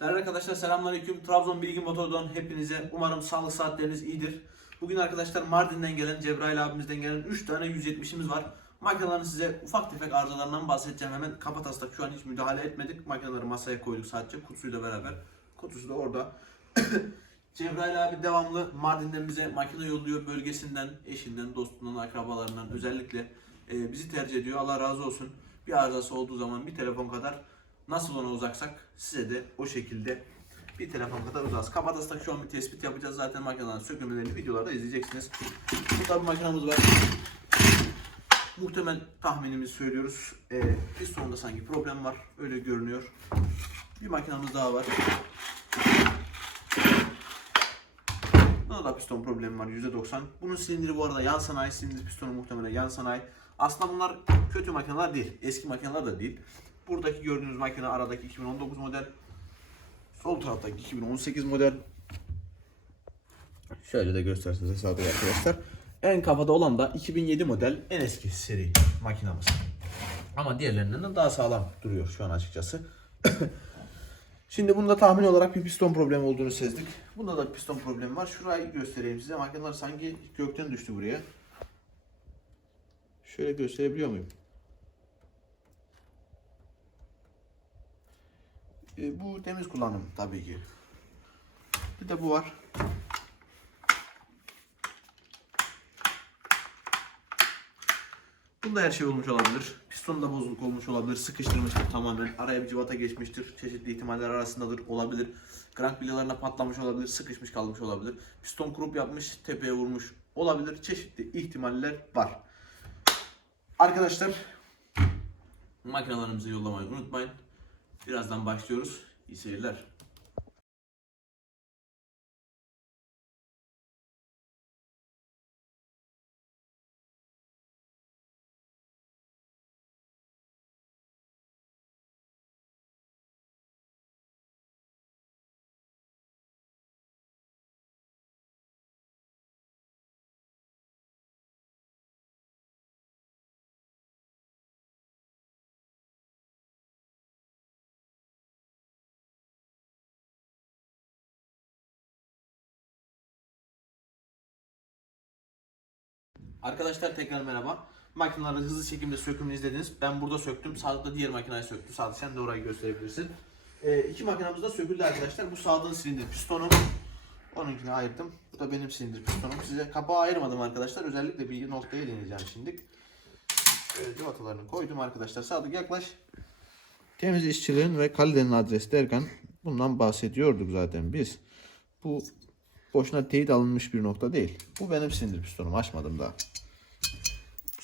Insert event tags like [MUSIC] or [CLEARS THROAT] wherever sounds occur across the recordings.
Değerli arkadaşlar selamünaleyküm. Trabzon Bilgin Motor'dan hepinize umarım sağlık saatleriniz iyidir. Bugün arkadaşlar Mardin'den gelen, Cebrail abimizden gelen 3 tane 170'imiz var. Makinelerin size ufak tefek arızalarından bahsedeceğim. Hemen kapatastak şu an hiç müdahale etmedik. Makineleri masaya koyduk sadece kutusuyla beraber. Kutusu da orada. [COUGHS] Cebrail abi devamlı Mardin'den bize makine yolluyor. Bölgesinden, eşinden, dostundan, akrabalarından özellikle e, bizi tercih ediyor. Allah razı olsun. Bir arızası olduğu zaman bir telefon kadar nasıl ona uzaksak size de o şekilde bir telefon kadar uzağız. Kapatastak şu an bir tespit yapacağız. Zaten makinelerin sökülmelerini videolarda izleyeceksiniz. Burada bir makinamız var. Muhtemel tahminimizi söylüyoruz. E, pistonda sanki problem var. Öyle görünüyor. Bir makinamız daha var. Bunda da piston problemi var %90. Bunun silindiri bu arada yan sanayi silindir pistonu muhtemelen yan sanayi. Aslında bunlar kötü makineler değil. Eski makineler de değil. Buradaki gördüğünüz makine aradaki 2019 model. Sol taraftaki 2018 model. Şöyle de gösterseniz hesabı arkadaşlar. En kafada olan da 2007 model en eski seri makinamız. Ama diğerlerinden de daha sağlam duruyor şu an açıkçası. [COUGHS] Şimdi bunda tahmin olarak bir piston problemi olduğunu sezdik. Bunda da piston problemi var. Şurayı göstereyim size. Makineler sanki gökten düştü buraya. Şöyle gösterebiliyor muyum? E, bu temiz kullanım tabii ki. Bir de bu var. Bunda her şey olmuş olabilir. Pistonda bozukluk olmuş olabilir. Sıkıştırmıştır tamamen. Araya bir civata geçmiştir. Çeşitli ihtimaller arasındadır. Olabilir. Krank bilyalarına patlamış olabilir. Sıkışmış kalmış olabilir. Piston kurup yapmış. Tepeye vurmuş olabilir. Çeşitli ihtimaller var. Arkadaşlar makinalarımızı yollamayı unutmayın. Birazdan başlıyoruz. İyi seyirler. Arkadaşlar tekrar merhaba. Makineleri hızlı çekimde sökümünü izlediniz. Ben burada söktüm. Sadık da diğer makinayı söktü. Sadık sen de orayı gösterebilirsin. Ee, iki makinamız da söküldü arkadaşlar. Bu Sadık'ın silindir pistonu. Onunkini ayırdım. Bu da benim silindir pistonum. Size kapağı ayırmadım arkadaşlar. Özellikle bir noktaya deneyeceğim şimdi. Şöyle civatalarını koydum arkadaşlar. Sadık yaklaş. Temiz işçiliğin ve kalitenin adresi derken bundan bahsediyorduk zaten biz. Bu boşuna teyit alınmış bir nokta değil. Bu benim sindir pistonum. Açmadım daha.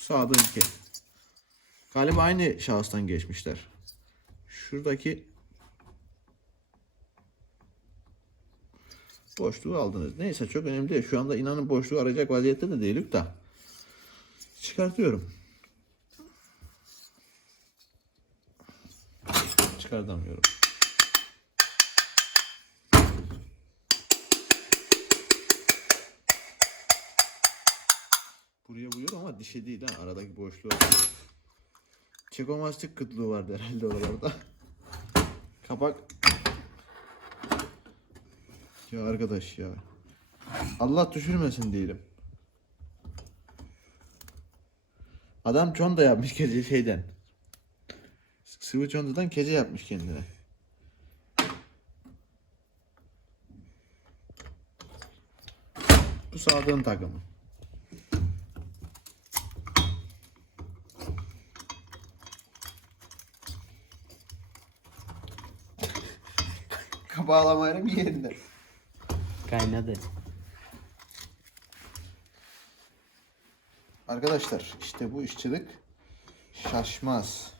Bu Sadık'ınki. Galiba aynı şahıstan geçmişler. Şuradaki boşluğu aldınız. Neyse çok önemli değil. Şu anda inanın boşluğu arayacak vaziyette de değilik da. Çıkartıyorum. Çıkartamıyorum. Buraya vuruyor ama dişe değil ha. Aradaki boşluğu. Çekomastik kıtlığı vardı herhalde oralarda. Kapak. Ya arkadaş ya. Allah düşürmesin diyelim. Adam conda yapmış gece şeyden. Sıvı condadan kece yapmış kendine. Bu Sadık'ın takımı. [LAUGHS] Bağlamayla bir yerinde. Kaynadı. Arkadaşlar işte bu işçilik şaşmaz.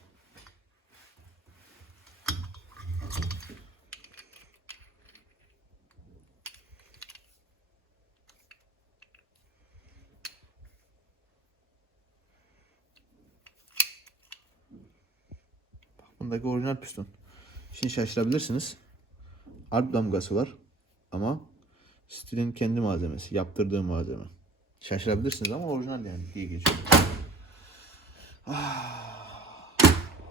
Bundaki orijinal piston. Şimdi şaşırabilirsiniz. Arp damgası var ama stilin kendi malzemesi, yaptırdığı malzeme. Şaşırabilirsiniz ama orijinal yani diye geçiyor.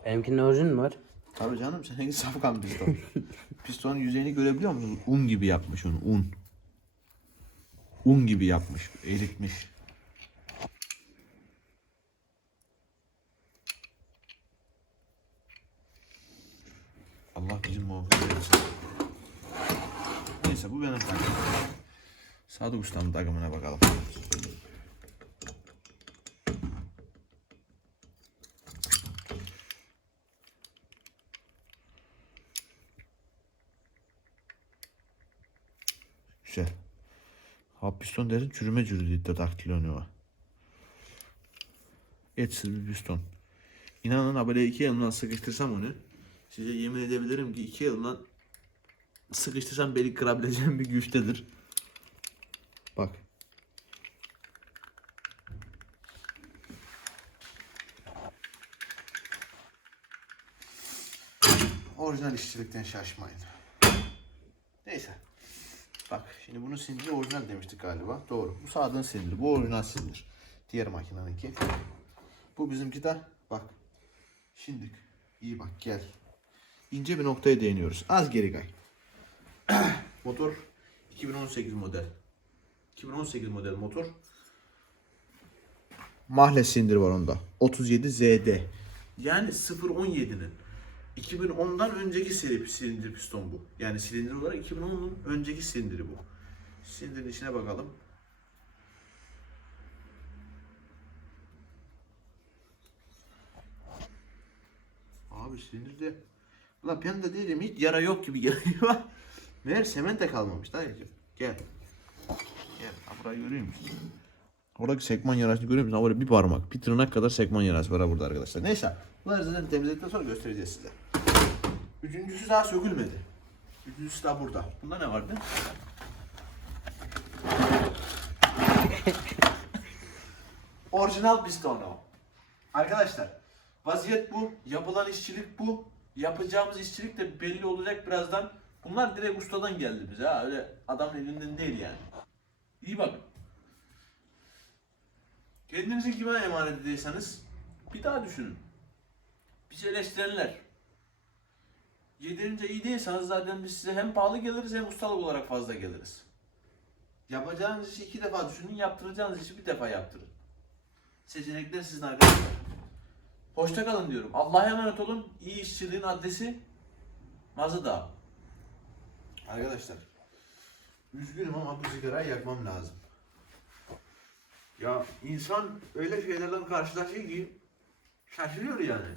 Benimkinin orijin mi var? Tabii canım seninki safkan [LAUGHS] piston. Pistonun yüzeyini görebiliyor musun? Un gibi yapmış onu un. Un gibi yapmış, eritmiş. Allah bizim muhafaza etsin. Neyse bu benim takımım. Sadık Usta'nın takımına bakalım. Güzel. Ha piston derin çürüme cürüdü daktilo var. Etsiz bir piston. İnanın böyle iki elimden sıkıştırsam onu size yemin edebilirim ki iki elimden sıkıştırsam beni kırabileceğim bir güçtedir. Bak. Orijinal işçilikten şaşmayın. Neyse. Bak şimdi bunun sindiri orijinal demiştik galiba. Doğru. Bu Sadık'ın sindiri. Bu orijinal sindir. Diğer makinanınki. Bu bizimki de bak. Şimdi iyi bak gel. İnce bir noktaya değiniyoruz. Az geri kay. [CLEARS THROAT] motor 2018 model. 2018 model motor. Mahle sindir var onda. 37 ZD. Yani 017'nin 2010'dan önceki seri silindir piston bu. Yani silindir olarak 2010'un önceki silindiri bu. Silindirin içine bakalım. Abi silindirde Ulan ben de değilim hiç yara yok gibi geliyor. [LAUGHS] Meğer semente kalmamış dayıcım. Gel. Gel. Ha burayı görüyor musun? Oradaki sekman yarasını görüyor musun? Ha Orada bir parmak, bir tırnak kadar sekman yarası var ha burada arkadaşlar. Neyse. Bunları zaten temizledikten sonra göstereceğiz size. Üçüncüsü daha sökülmedi. Üçüncüsü daha burada. Bunda ne vardı? [LAUGHS] Orijinal piston o. Arkadaşlar vaziyet bu. Yapılan işçilik bu. Yapacağımız işçilik de belli olacak birazdan. Bunlar direkt ustadan geldi bize ha. Öyle adamın elinden değil yani. İyi bak. Kendinizi kime emanet ediyorsanız bir daha düşünün. Bizi eleştirenler. Yeterince iyi değilseniz zaten biz size hem pahalı geliriz hem ustalık olarak fazla geliriz. Yapacağınız işi iki defa düşünün, yaptıracağınız işi bir defa yaptırın. Seçenekler sizin arkadaşlar. Hoşça kalın diyorum. Allah'a emanet olun. İyi işçiliğin adresi Mazıdağ. Arkadaşlar. Üzgünüm ama bu sigarayı yakmam lazım. Ya insan öyle şeylerle karşılaşıyor ki şaşırıyor yani.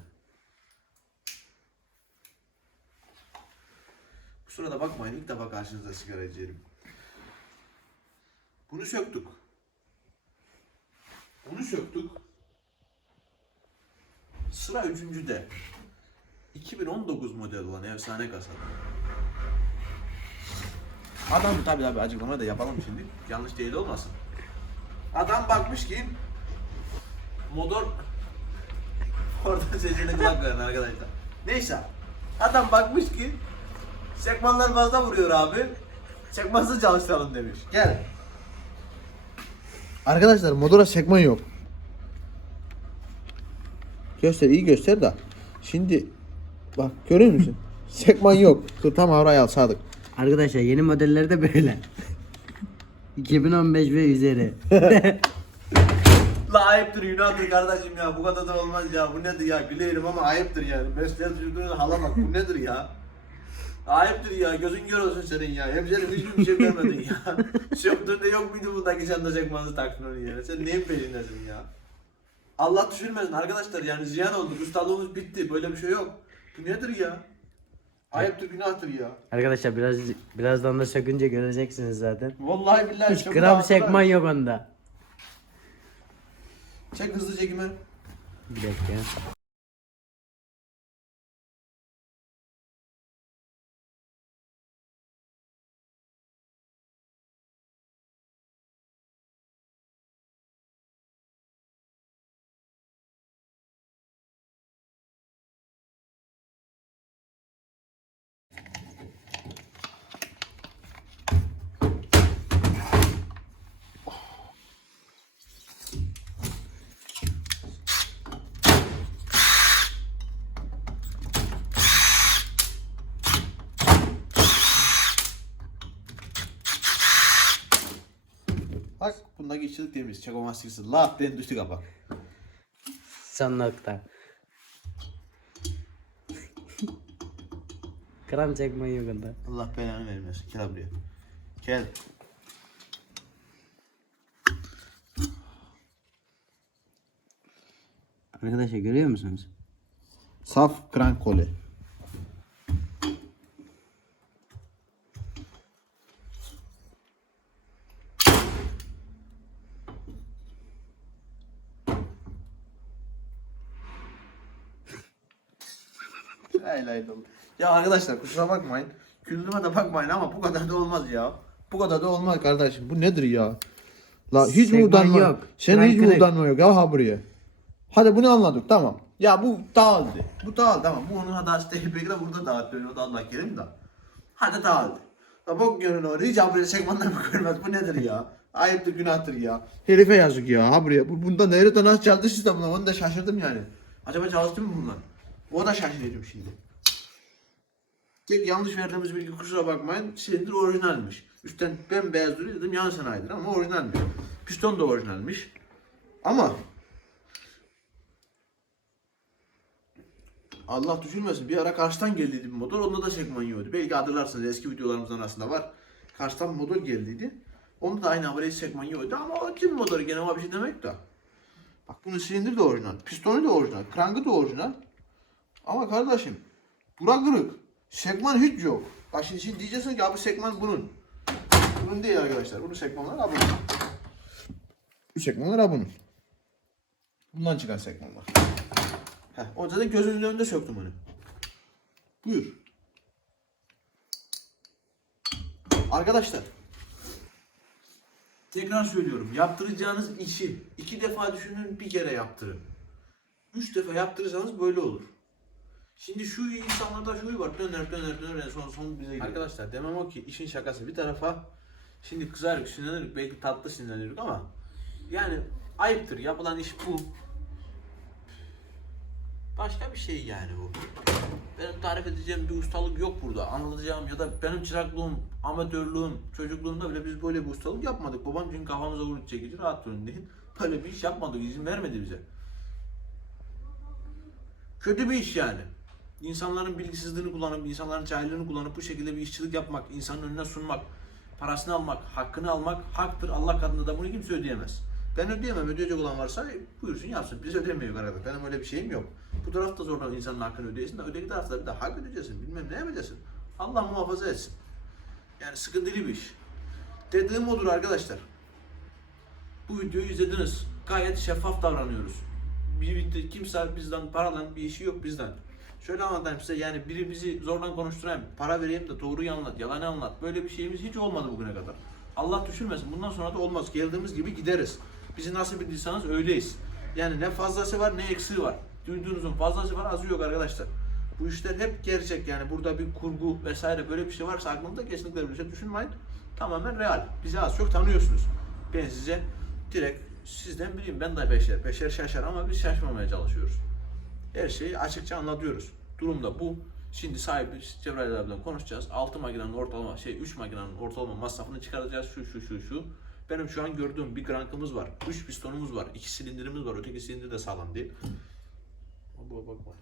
Bu sırada bakmayın ilk defa karşınızda sigara içerim. Bunu söktük. Bunu söktük. Sıra üçüncüde. 2019 model olan efsane kasada. Adam tabi tabi açıklama da yapalım şimdi. Yanlış değil olmasın. Adam bakmış ki motor orada sesine kulak verin arkadaşlar. Neyse. Adam bakmış ki sekmanlar fazla vuruyor abi. Sekmansız çalıştıralım demiş. Gel. Arkadaşlar motora sekman yok. Göster iyi göster de. Şimdi bak görüyor musun? sekman yok. Dur tam oraya al Sadık. Arkadaşlar yeni modeller de böyle. [LAUGHS] 2015 ve üzeri. La ayıptır günahtır kardeşim ya. Bu kadar da olmaz ya. Bu nedir ya? Gülerim ama ayıptır yani. Mesleğe sürdüğün hala bak bu nedir ya? Ayıptır ya. Gözün gör olsun senin ya. Hemşerim hiçbir bir şey vermedin ya. [LAUGHS] Söktüğünde yok muydu bundaki çanta çekmanızı taktın onu ya? Sen neyin peşindesin ya? Allah düşürmesin arkadaşlar yani ziyan oldu. Ustalığımız bitti. Böyle bir şey yok. Bu nedir ya Ayıptır günahtır ya Arkadaşlar biraz birazdan da sökünce göreceksiniz zaten. Vallahi billahi Hiç çok gram rahatlar. sekman yok onda. Çek hızlı çekimi Bir dakika. Bak bundaki işçilik temiz. Çekomastiksi. Laf den düştü kapak. Son nokta. Kram çekmen yok onda. Allah belanı vermesin. Gel buraya. Gel. Arkadaşlar görüyor musunuz? Saf krank koli. Lay dolu. Ya arkadaşlar kusura bakmayın. Güldüğüme de bakmayın ama bu kadar da olmaz ya. Bu kadar da olmaz kardeşim. Bu nedir ya? La hiç mi utanma yok. Senin hiç mi utanma yok ya ha buraya. Hadi bunu anladık tamam. Ya bu dağıldı. Bu dağıldı tamam. Bu onun değil. Belki de burada dağıtıyor. O da Allah kerim de. Hadi dağıldı. Ya bok görün orada. Hiç buraya çekmandan mı görmez? Bu nedir ya? Ayıptır günahtır ya. Herife yazık ya. Ha buraya. Bu, bunda nerede nasıl çalıştıysa buna. Onu da şaşırdım yani. Acaba çalıştı mı bunlar? O da şaşırıyorum şimdi. Yanlış verdiğimiz bilgi kusura bakmayın. Silindir orijinalmiş. Üstten bembeyaz duruyor dedim yan sanayidir ama orijinalmiş. Piston da orijinalmiş. Ama Allah düşürmesin bir ara karşıdan geldiydi bir motor onda da sekman yiyordu. Belki hatırlarsınız eski videolarımızın arasında var. Karşıdan motor geldiydi. Onda da aynı havale sekman yiyordu ama o tüm motoru gene ama bir şey demek de. Bak bunun silindir de orijinal, pistonu da orijinal, krangı da orijinal. Ama kardeşim bura kırık. Sekman hiç yok. Bak şimdi, şimdi diyeceksin ki abi sekman bunun. Bunun değil arkadaşlar. Bunun sekmanlar ha bunun. Bu sekmanlar ha bunun. Bundan çıkan sekmanlar. Heh, o zaten gözünüzün önünde söktüm onu. Buyur. Arkadaşlar. Tekrar söylüyorum. Yaptıracağınız işi iki defa düşünün bir kere yaptırın. Üç defa yaptırırsanız böyle olur. Şimdi şu insanlarda şu var döner döner döner en son son bize geliyor. Arkadaşlar demem o ki işin şakası bir tarafa şimdi kızarık sinirlenirdik belki tatlı sinirlenirdik ama yani ayıptır yapılan iş bu. Başka bir şey yani bu. Benim tarif edeceğim bir ustalık yok burada. Anlatacağım ya da benim çıraklığım, amatörlüğüm, çocukluğumda bile biz böyle bir ustalık yapmadık. Babam çünkü kafamıza vurup çekici rahat durun deyin. [LAUGHS] Böyle bir iş yapmadık, izin vermedi bize. Kötü bir iş yani. İnsanların bilgisizliğini kullanıp, insanların cahilliğini kullanıp bu şekilde bir işçilik yapmak, insanın önüne sunmak, parasını almak, hakkını almak haktır. Allah katında da bunu kimse ödeyemez. Ben ödeyemem, ödeyecek olan varsa buyursun yapsın. Biz ödemiyoruz arada. Benim öyle bir şeyim yok. Bu tarafta zorla insanın hakkını ödeyesin de öteki tarafta bir de hak ödeyeceksin. Bilmem ne yapacaksın. Allah muhafaza etsin. Yani sıkıntılı bir iş. Dediğim odur arkadaşlar. Bu videoyu izlediniz. Gayet şeffaf davranıyoruz. Bir kimse bizden paralan bir işi yok bizden. Şöyle anlatayım size yani biri bizi zorla konuşturan para vereyim de doğruyu anlat, yalanı anlat. Böyle bir şeyimiz hiç olmadı bugüne kadar. Allah düşürmesin. Bundan sonra da olmaz. Geldiğimiz gibi gideriz. Bizi nasıl bildiyseniz öyleyiz. Yani ne fazlası var ne eksiği var. Duyduğunuzun fazlası var azı yok arkadaşlar. Bu işler hep gerçek yani burada bir kurgu vesaire böyle bir şey varsa aklınızda kesinlikle böyle bir şey düşünmeyin. Tamamen real. Bizi az çok tanıyorsunuz. Ben size direkt sizden biriyim. Ben de beşer. Beşer şaşar ama biz şaşmamaya çalışıyoruz. Her şeyi açıkça anlatıyoruz. Durum da bu. Şimdi sahibi Cebrail abiyle konuşacağız. 6 makinenin ortalama şey 3 makinenin ortalama masrafını çıkaracağız. Şu şu şu şu. Benim şu an gördüğüm bir krankımız var. 3 pistonumuz var. 2 silindirimiz var. Öteki silindir de sağlam değil. Bu bakma.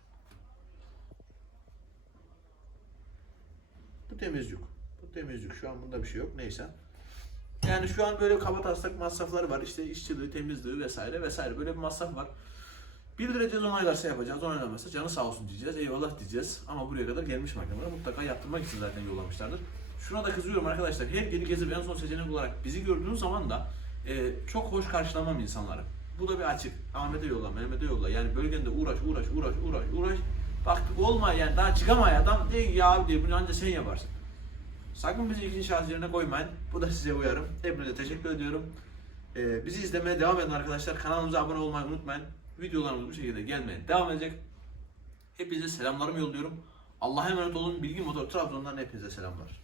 Bu temiz yük. Bu temiz yük. Şu an bunda bir şey yok. Neyse. Yani şu an böyle kaba taslak masrafları var. İşte işçiliği, temizliği vesaire vesaire. Böyle bir masraf var. Bildireceğiz onaylarsa yapacağız. Onaylamazsa canı sağ olsun diyeceğiz. Eyvallah diyeceğiz. Ama buraya kadar gelmiş makineler mutlaka yaptırmak için zaten yollamışlardır. Şuna da kızıyorum arkadaşlar. Her geri gezip en son seçenek olarak bizi gördüğünüz zaman da e, çok hoş karşılamam insanları. Bu da bir açık. Ahmet'e yolla, Mehmet'e yolla. Yani bölgende uğraş, uğraş, uğraş, uğraş, uğraş. Baktık olma yani daha çıkamaya adam diye ki, ya abi diye bunu ancak sen yaparsın. Sakın bizi ikinci şahıs yerine koymayın. Bu da size uyarım. Hepinize teşekkür ediyorum. Ee, bizi izlemeye devam edin arkadaşlar. Kanalımıza abone olmayı unutmayın. Videolarımız bu şekilde gelmeye devam edecek. Hepinize selamlarımı yolluyorum. Allah'a emanet olun. Bilgi Motor Trabzon'dan hepinize selamlar.